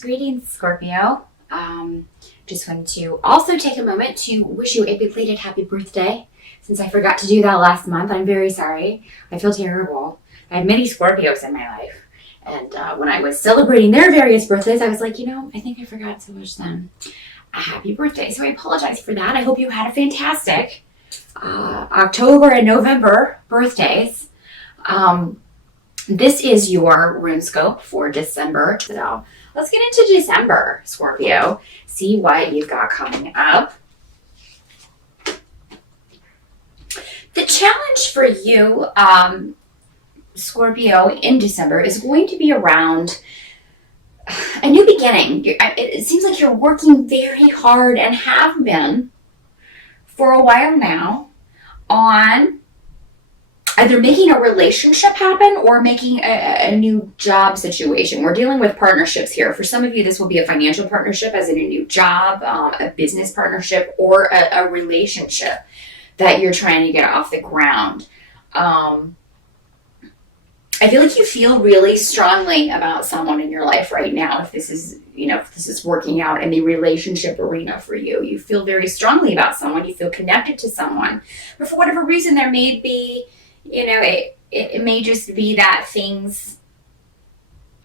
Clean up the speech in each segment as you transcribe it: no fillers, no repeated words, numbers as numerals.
Greetings, Scorpio. Just wanted to also take a moment to wish you a belated happy birthday. Since I forgot to do that last month, I'm very sorry. I feel terrible. I have many Scorpios in my life. And when I was celebrating their various birthdays, I was like, I think I forgot to wish them a happy birthday. So I apologize for that. I hope you had a fantastic October and November birthdays. This is your rune scope for December. So let's get into December, Scorpio. See what you've got coming up. The challenge for you, Scorpio, in December is going to be around a new beginning. It seems like you're working very hard and have been for a while now on either making a relationship happen or making a new job situation. We're dealing with partnerships here. For some of you, this will be a financial partnership, as in a new job, a business partnership, or a relationship that you're trying to get off the ground. I feel like you feel really strongly about someone in your life right now. If this is, if this is working out in the relationship arena for you, you feel very strongly about someone. You feel connected to someone, but for whatever reason, there may be, it may just be that things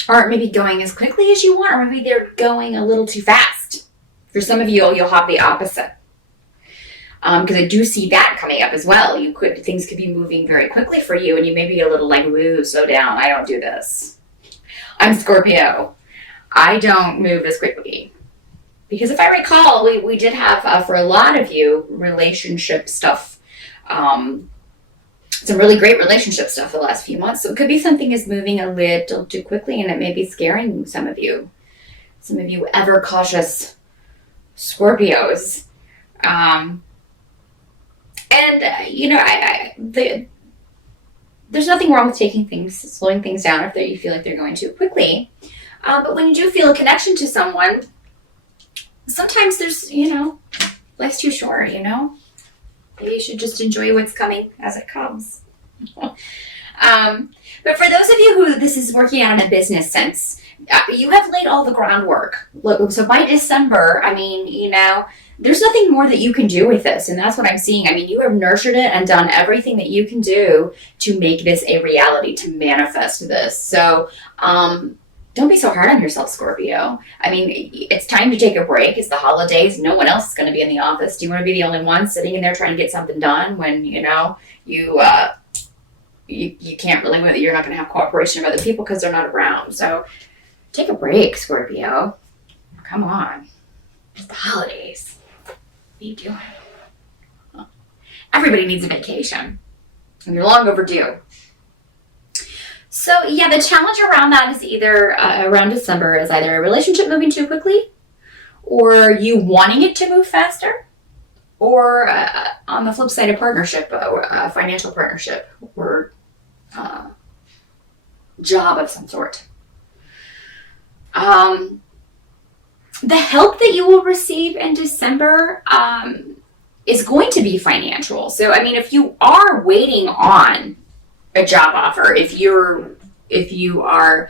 aren't maybe going as quickly as you want, or maybe they're going a little too fast. For some of you, you'll have the opposite. Because I do see that coming up as well. Things could be moving very quickly for you, and you may be a little like, woo, slow down. I don't do this. I'm Scorpio. I don't move as quickly. Because if I recall, we did have, for a lot of you, relationship stuff, some really great relationship stuff the last few months. So it could be something is moving a little too quickly, and it may be scaring some of you. Some of you ever cautious Scorpios. There's nothing wrong with slowing things down if you feel like they're going too quickly. But when you do feel a connection to someone, sometimes there's, life's too short, Maybe you should just enjoy what's coming as it comes. But for those of you who this is working out in a business sense, you have laid all the groundwork. So by December, there's nothing more that you can do with this. And that's what I'm seeing. You have nurtured it and done everything that you can do to make this a reality, to manifest this. So don't be so hard on yourself, Scorpio. It's time to take a break. It's the holidays. No one else is going to be in the office. Do you want to be the only one sitting in there trying to get something done when, you can't really, you're not going to have cooperation of other people because they're not around. So take a break, Scorpio. Come on. It's the holidays. What are you doing? Everybody needs a vacation. And you're long overdue. So, the challenge around that is either, around December, is either a relationship moving too quickly, or you wanting it to move faster, or on the flip side, a partnership, a financial partnership, or job of some sort. The help that you will receive in December is going to be financial. So, if you are waiting on a job offer, if you are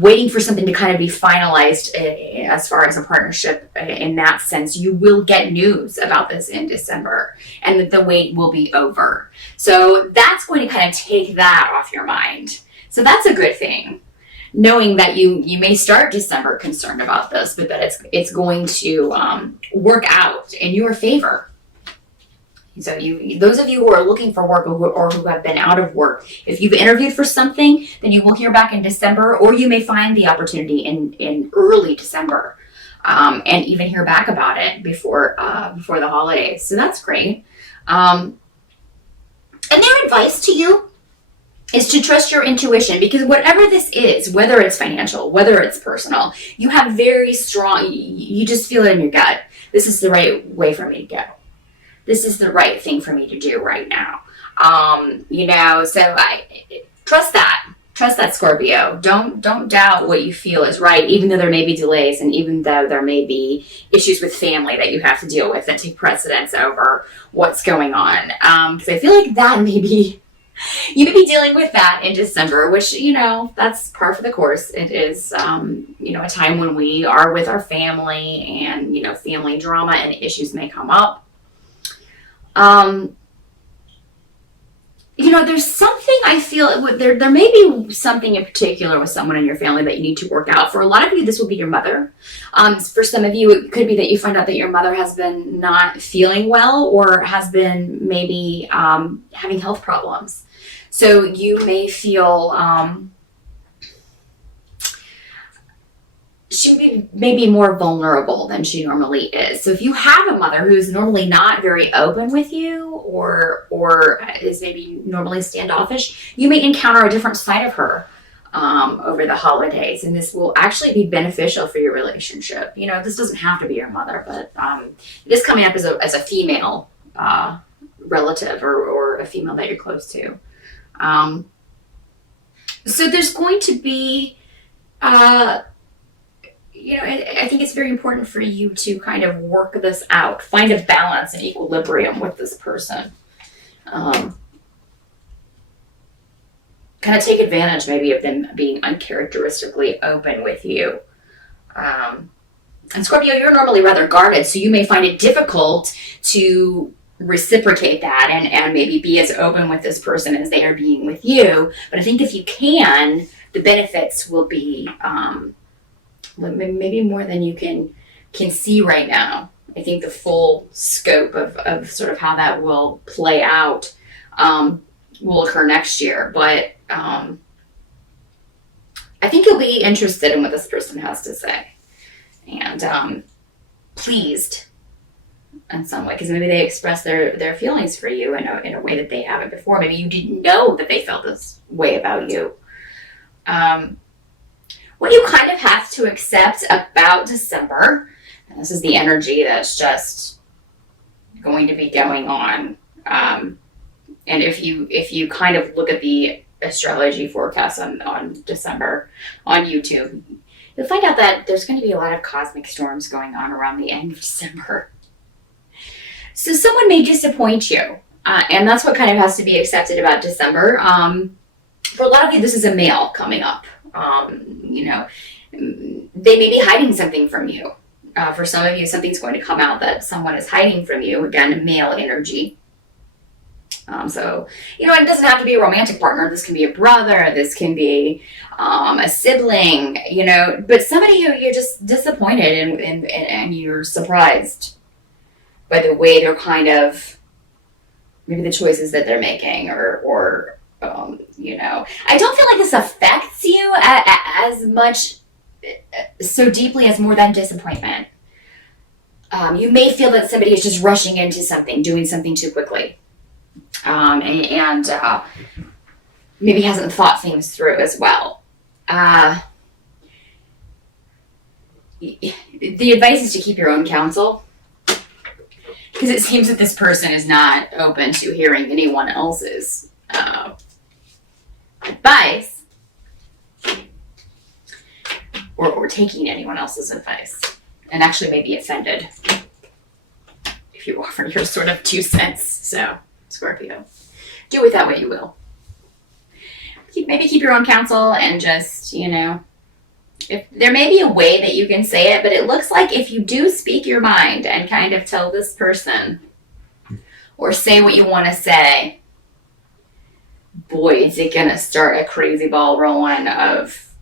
waiting for something to kind of be finalized as far as a partnership in that sense, you will get news about this in December, and that the wait will be over. So that's going to kind of take that off your mind. So that's a good thing, knowing that you may start December concerned about this, but that it's going to work out in your favor. So those of you who are looking for work or who have been out of work, if you've interviewed for something, then you will hear back in December, or you may find the opportunity in early December, and even hear back about it before the holidays. So that's great. And their advice to you is to trust your intuition, because whatever this is, whether it's financial, whether it's personal, you have very strong, you just feel it in your gut. This is the right way for me to go. This is the right thing for me to do right now. So I trust that, Scorpio. Don't doubt what you feel is right, even though there may be delays, and even though there may be issues with family that you have to deal with that take precedence over what's going on. Because I feel like that may be You may be dealing with that in December, which, that's par for the course. It is, a time when we are with our family and, family drama and issues may come up. There's something I feel there may be something in particular with someone in your family that you need to work out. For a lot of you, this will be your mother. For some of you, it could be that you find out that your mother has been not feeling well or has been maybe having health problems. So you may feel she may be more vulnerable than she normally is. So if you have a mother who's normally not very open with you or is maybe normally standoffish, you may encounter a different side of her over the holidays. And this will actually be beneficial for your relationship. This doesn't have to be your mother, but it is coming up as a female relative or a female that you're close to. So there's going to be, I think it's very important for you to kind of work this out, find a balance and equilibrium with this person. Kind of take advantage maybe of them being uncharacteristically open with you. And Scorpio, you're normally rather guarded, so you may find it difficult to reciprocate that and maybe be as open with this person as they are being with you. But I think if you can, the benefits will be maybe more than you can see right now. I think the full scope of sort of how that will play out will occur next year. But I think you'll be interested in what this person has to say and pleased in some way, because maybe they express their feelings for you in a way that they haven't before. Maybe you didn't know that they felt this way about you. What you kind of have to accept about December, and this is the energy that's just going to be going on. And if you kind of look at the astrology forecast on December on YouTube, you'll find out that there's going to be a lot of cosmic storms going on around the end of December. So someone may disappoint you, and that's what kind of has to be accepted about December. For a lot of you, this is a male coming up. They may be hiding something from you. For some of you, something's going to come out that someone is hiding from you. Again, male energy. So, it doesn't have to be a romantic partner. This can be a brother. This can be a sibling, but somebody who you're just disappointed and you're surprised by the way they're kind of, maybe the choices that they're making or I don't feel like this affects you as much, so deeply as more than disappointment. You may feel that somebody is just rushing into something, doing something too quickly, and maybe hasn't thought things through as well. The advice is to keep your own counsel, because it seems that this person is not open to hearing anyone else's advice or taking anyone else's advice, and actually may be offended if you offer your sort of 2 cents. So, Scorpio, do with that what you will. Maybe keep your own counsel and just, if there may be a way that you can say it, but it looks like if you do speak your mind and kind of tell this person or say what you want to say, boy, is it going to start a crazy ball rolling of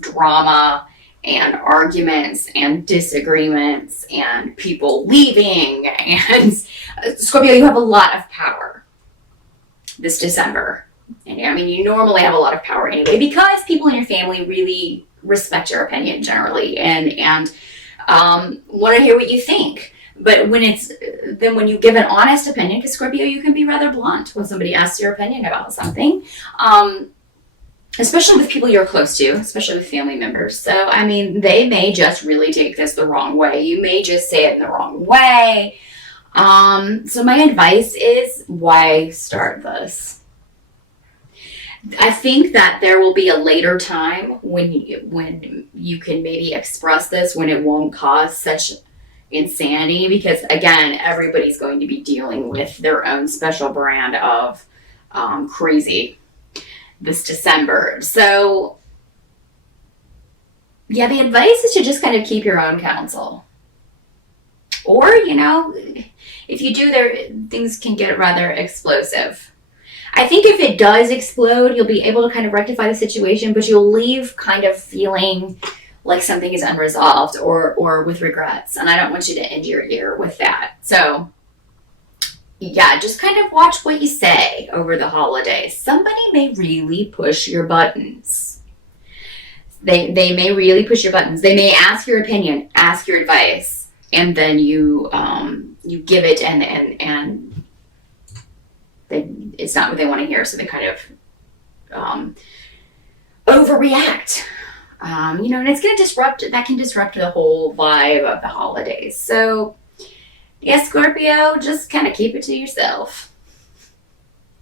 drama and arguments and disagreements and people leaving. And Scorpio, you have a lot of power this December. And you normally have a lot of power anyway, because people in your family really respect your opinion generally and want to hear what you think. But when you give an honest opinion, because Scorpio, you can be rather blunt when somebody asks your opinion about something, especially with people you're close to, especially with family members. So, they may just really take this the wrong way. You may just say it in the wrong way. So my advice is, why start this? I think that there will be a later time when you can maybe express this, when it won't cause such insanity, because again, everybody's going to be dealing with their own special brand of crazy this December. So yeah, the advice is to just kind of keep your own counsel. Or, if you do, things can get rather explosive. I think if it does explode, you'll be able to kind of rectify the situation, but you'll leave kind of feeling like something is unresolved or with regrets. And I don't want you to end your year with that. So yeah, just kind of watch what you say over the holidays. Somebody may really push your buttons. They may really push your buttons. They may ask your opinion, ask your advice, and then you give it, and it's not what they want to hear, so they kind of overreact. And it's going to can disrupt the whole vibe of the holidays. So, yeah, Scorpio, just kind of keep it to yourself.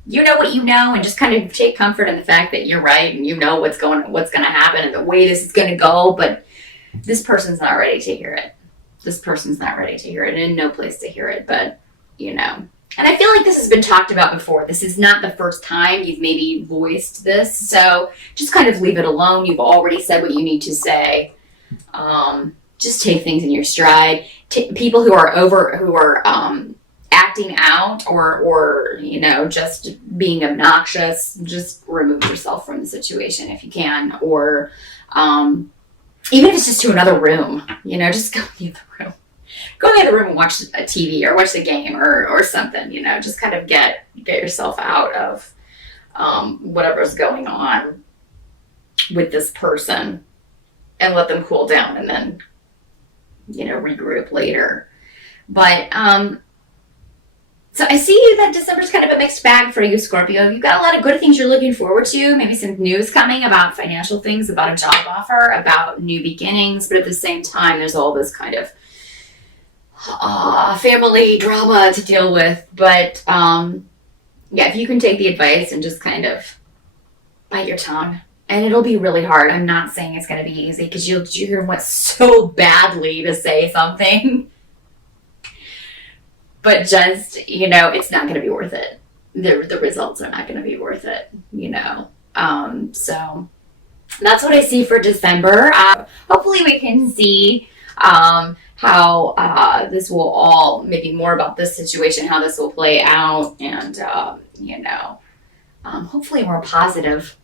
You know what you know, and just kind of take comfort in the fact that you're right, and you know what's going to happen and the way this is going to go, but this person's not ready to hear it. This person's not ready to hear it, and in no place to hear it, but, And I feel like this has been talked about before. This is not the first time you've maybe voiced this, so just kind of leave it alone. You've already said what you need to say. Just take things in your stride. People who are acting out or just being obnoxious, just remove yourself from the situation if you can, or even if it's just to another room, just go in the other room. Go in the other room and watch a TV or watch the game or something, just kind of get yourself out of whatever's going on with this person and let them cool down and then, regroup later. But, so I see that December's kind of a mixed bag for you, Scorpio. You've got a lot of good things you're looking forward to. Maybe some news coming about financial things, about a job offer, about new beginnings. But at the same time, there's all this kind of family drama to deal with. But if you can take the advice and just kind of bite your tongue. And it'll be really hard. I'm not saying it's going to be easy because you're want so badly to say something. But just, it's not going to be worth it. The results are not going to be worth it, So that's what I see for December. Hopefully we can see how this will all, maybe more about this situation, how this will play out. And, hopefully more positive